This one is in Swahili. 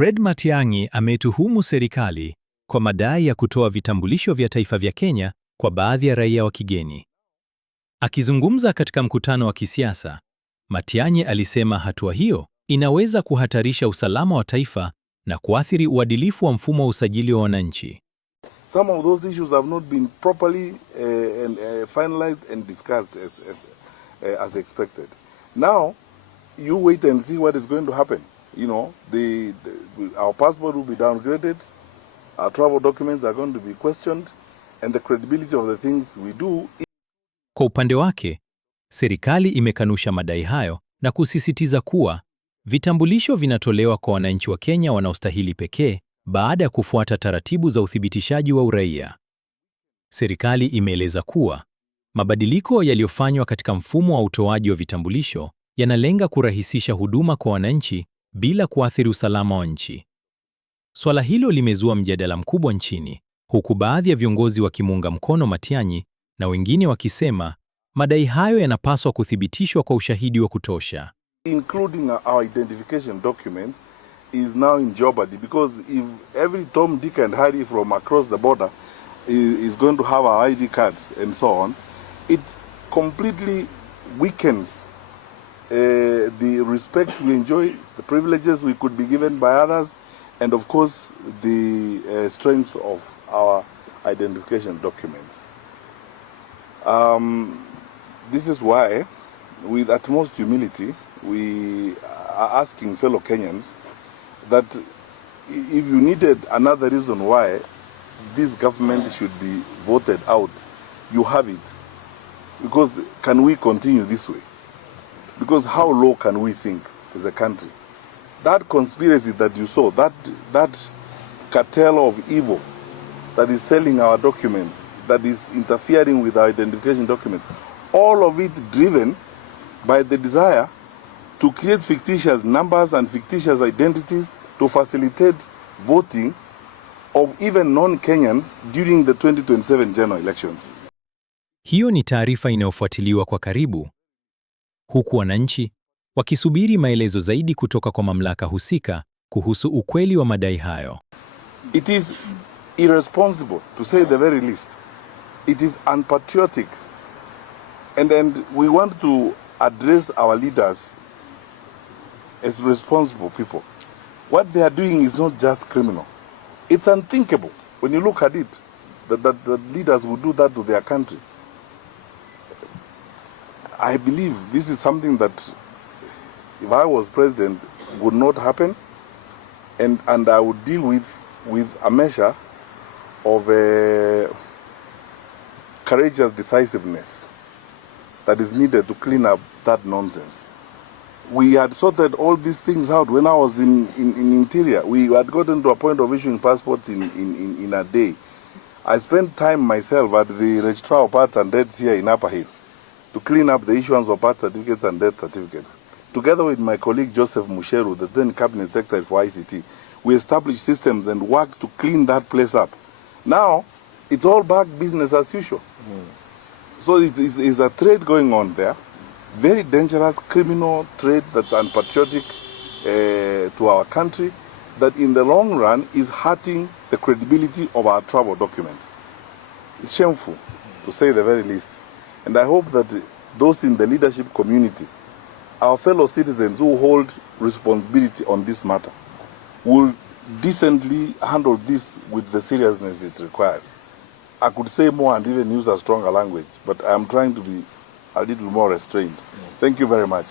Fred Matiang'i ametuhumu serikali kwa madai ya kutoa vitambulisho vya taifa vya Kenya kwa baadhi ya raia wa kigeni. Akizungumza katika mkutano wa kisiasa, Matiang'i alisema hatua hiyo inaweza kuhatarisha usalama wa taifa na kuathiri uadilifu wa mfumo wa usajili wa wananchi. Some of those issues have not been properly finalized and discussed as expected. Now, you wait and see what is going to happen. You know, our passport will be downgraded, our travel documents are going to be questioned, and the credibility of the things we do. Kwa upande wake, serikali imekanusha madai hayo na kusisitiza kuwa vitambulisho vinatolewa kwa wananchi wa Kenya wanaostahili pekee baada ya kufuata taratibu za uthibitishaji wa uraia. Serikali imeeleza kuwa mabadiliko yaliyofanywa katika mfumo wa utoaji wa vitambulisho yanalenga kurahisisha huduma kwa wananchi bila kuathiri usalama wa nchi. Swala hilo limezua mjadala mkubwa nchini, huku baadhi ya viongozi wakimuunga mkono Matiang'i na wengine wakisema madai hayo yanapaswa kuthibitishwa kwa ushahidi wa kutosha. Including our identification documents is now in jeopardy because if every Tom, Dick and Harry from across the border is going to have our ID cards and so on, it completely weakens the respect we enjoy, the privileges we could be given by others, and of course the strength of our identification documents. This is why, with utmost humility, we are asking fellow Kenyans that if you needed another reason why this government should be voted out, you have it. Because can we continue this way? Because how low can we sink as a country? That conspiracy that you saw, that cartel of evil that is selling our documents, that is interfering with our identification documents, all of it driven by the desire to create fictitious numbers and fictitious identities to facilitate voting of even non-Kenyans during the 2027 general elections. Hiyo ni taarifa inayofuatiliwa kwa karibu, huku wananchi wakisubiri maelezo zaidi kutoka kwa mamlaka husika kuhusu ukweli wa madai hayo. It is irresponsible, to say the very least. It is unpatriotic. And we want to address our leaders as responsible people. What they are doing is not just criminal. It's unthinkable when you look at it, that the leaders would do that to their country. I believe this is something that, if I was president, would not happen, and I would deal with a measure of courageous decisiveness that is needed to clean up that nonsense. We had sorted all these things out when I was in Interior. We had gotten to a point of issuing passports in a day. I spent time myself at the Registrar of Births and Deaths here in Upper Hill to clean up the issuance of birth certificates and death certificates. Together with my colleague Joseph Musheru, the then Cabinet Secretary for ICT, we established systems and worked to clean that place up. Now, it's all back business as usual. So it's a trade going on there, very dangerous criminal trade that's unpatriotic to our country, that in the long run is hurting the credibility of our travel document. It's shameful, to say the very least. And I hope that those in the leadership community, our fellow citizens who hold responsibility on this matter, will decently handle this with the seriousness it requires. I could say more and even use a stronger language, but I'm trying to be a little more restrained. Thank you very much.